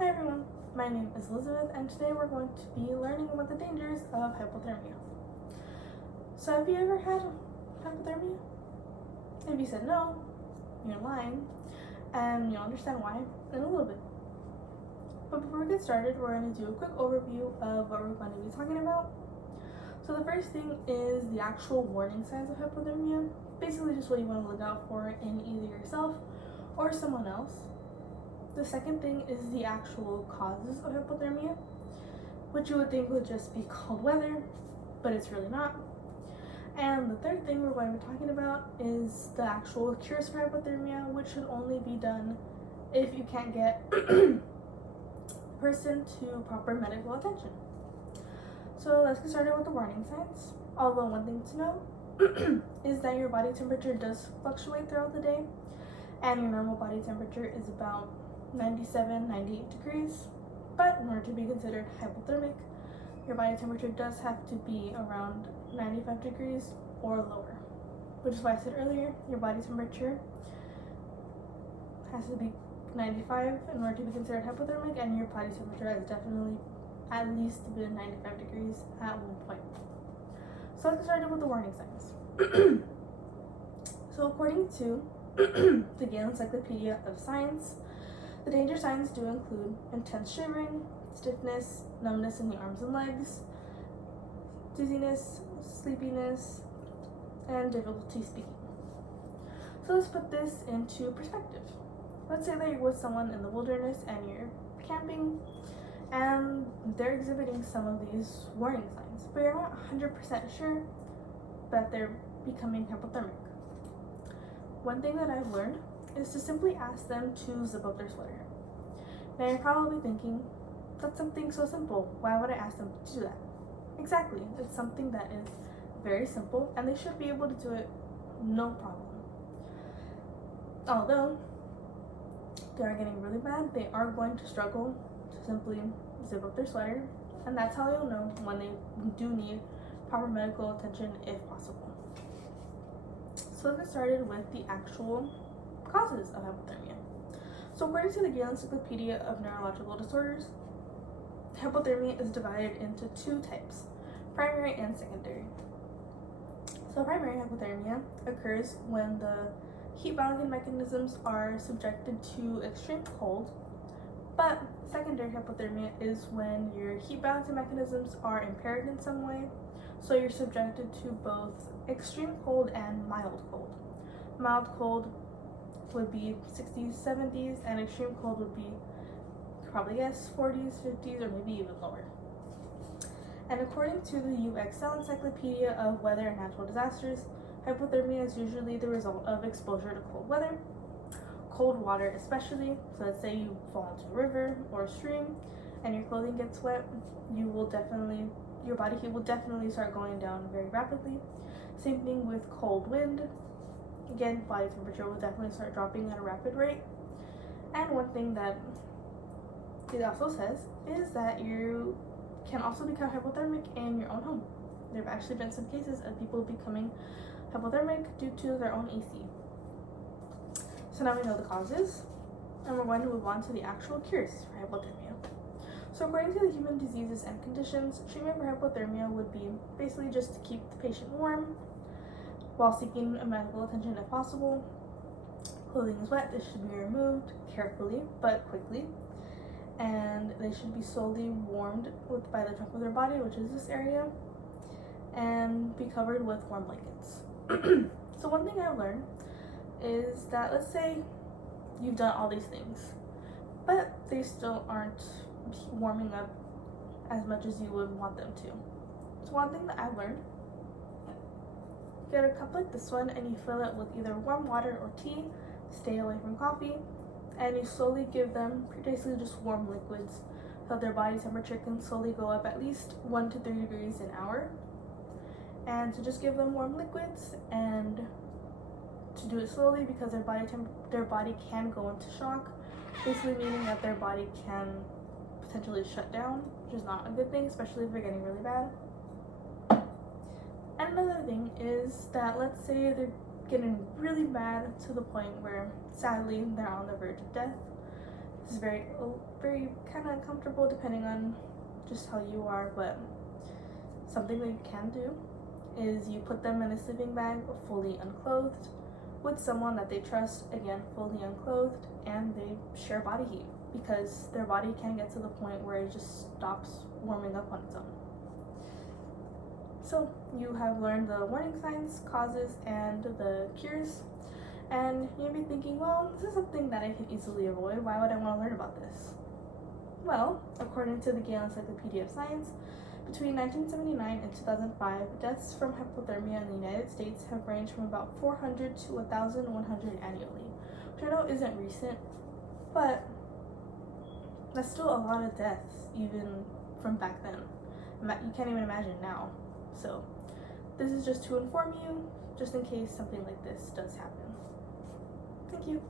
Hi everyone, my name is Elizabeth and today we're going to be learning about the dangers of hypothermia. So have you ever had hypothermia? If you said no, you're lying, and you'll understand why in a little bit. But before we get started, we're going to do a quick overview of what we're going to be talking about. So the first thing is the actual warning signs of hypothermia, basically just what you want to look out for in either yourself or someone else. The second thing is the actual causes of hypothermia, which you would think would just be cold weather, but it's really not. And the third thing we're going to be talking about is the actual cures for hypothermia, which should only be done if you can't get a person to proper medical attention. So let's get started with the warning signs. Although one thing to know is that your body temperature does fluctuate throughout the day, and your normal body temperature is about 97-98 degrees, but in order to be considered hypothermic, your body temperature does have to be around 95 degrees or lower, which is why I said earlier your body temperature has to be 95 in order to be considered hypothermic, and your body temperature has definitely at least been 95 degrees at one point. So let's get started with the warning signs. So according to the Gale Encyclopedia of Science, the danger signs do include intense shivering, stiffness, numbness in the arms and legs, dizziness, sleepiness, and difficulty speaking. So let's put this into perspective. Let's say that you're with someone in the wilderness and you're camping and they're exhibiting some of these warning signs, but you're not 100% sure that they're becoming hypothermic. One thing that I've learned is to simply ask them to zip up their sweater. Now you're probably thinking, that's something so simple, why would I ask them to do that? Exactly, it's something that is very simple and they should be able to do it no problem. Although they are getting really bad, they are going to struggle to simply zip up their sweater, and that's how you'll know when they do need proper medical attention if possible. So let's get started with the actual causes of hypothermia. So according to the Gale Encyclopedia of Neurological Disorders, hypothermia is divided into two types, primary and secondary. So primary hypothermia occurs when the heat balancing mechanisms are subjected to extreme cold, but secondary hypothermia is when your heat balancing mechanisms are impaired in some way, so you're subjected to both extreme cold and mild cold. Mild cold would be 60s, 70s, and extreme cold would be probably 40s, 50s, or maybe even lower. And according to the UXL Encyclopedia of Weather and Natural Disasters, hypothermia is usually the result of exposure to cold weather, cold water especially. So let's say you fall into a river or a stream and your clothing gets wet, your body heat will definitely start going down very rapidly. Same thing with cold wind. Again, body temperature will definitely start dropping at a rapid rate. And one thing that it also says is that you can also become hypothermic in your own home. There have actually been some cases of people becoming hypothermic due to their own AC. So now we know the causes, and we're going to move on to the actual cures for hypothermia. So according to the Human Diseases and Conditions, treatment for hypothermia would be basically just to keep the patient warm while seeking medical attention if possible. Clothing is wet, it should be removed carefully but quickly, and they should be slowly warmed by the trunk of their body, which is this area, and be covered with warm blankets. So one thing I've learned is that, let's say you've done all these things, but they still aren't warming up as much as you would want them to. So one thing that I've learned, get a cup like this one and you fill it with either warm water or tea, stay away from coffee, and you slowly give them basically just warm liquids so their body temperature can slowly go up at least 1 to 3 degrees an hour. And to just give them warm liquids and to do it slowly because their body can go into shock, basically meaning that their body can potentially shut down, which is not a good thing, especially if they're getting really bad. And another thing is that, let's say they're getting really bad to the point where sadly they're on the verge of death. It's very kind of uncomfortable depending on just how you are, but something that you can do is you put them in a sleeping bag fully unclothed with someone that they trust, again, fully unclothed, and they share body heat because their body can get to the point where it just stops warming up on its own. So you have learned the warning signs, causes, and the cures, and you may be thinking, well, this is something that I can easily avoid. Why would I want to learn about this? Well, according to the Gale Encyclopedia of Science, between 1979 and 2005, deaths from hypothermia in the United States have ranged from about 400 to 1,100 annually, which I know isn't recent, but that's still a lot of deaths, even from back then. You can't even imagine now. So this is just to inform you, just in case something like this does happen. Thank you.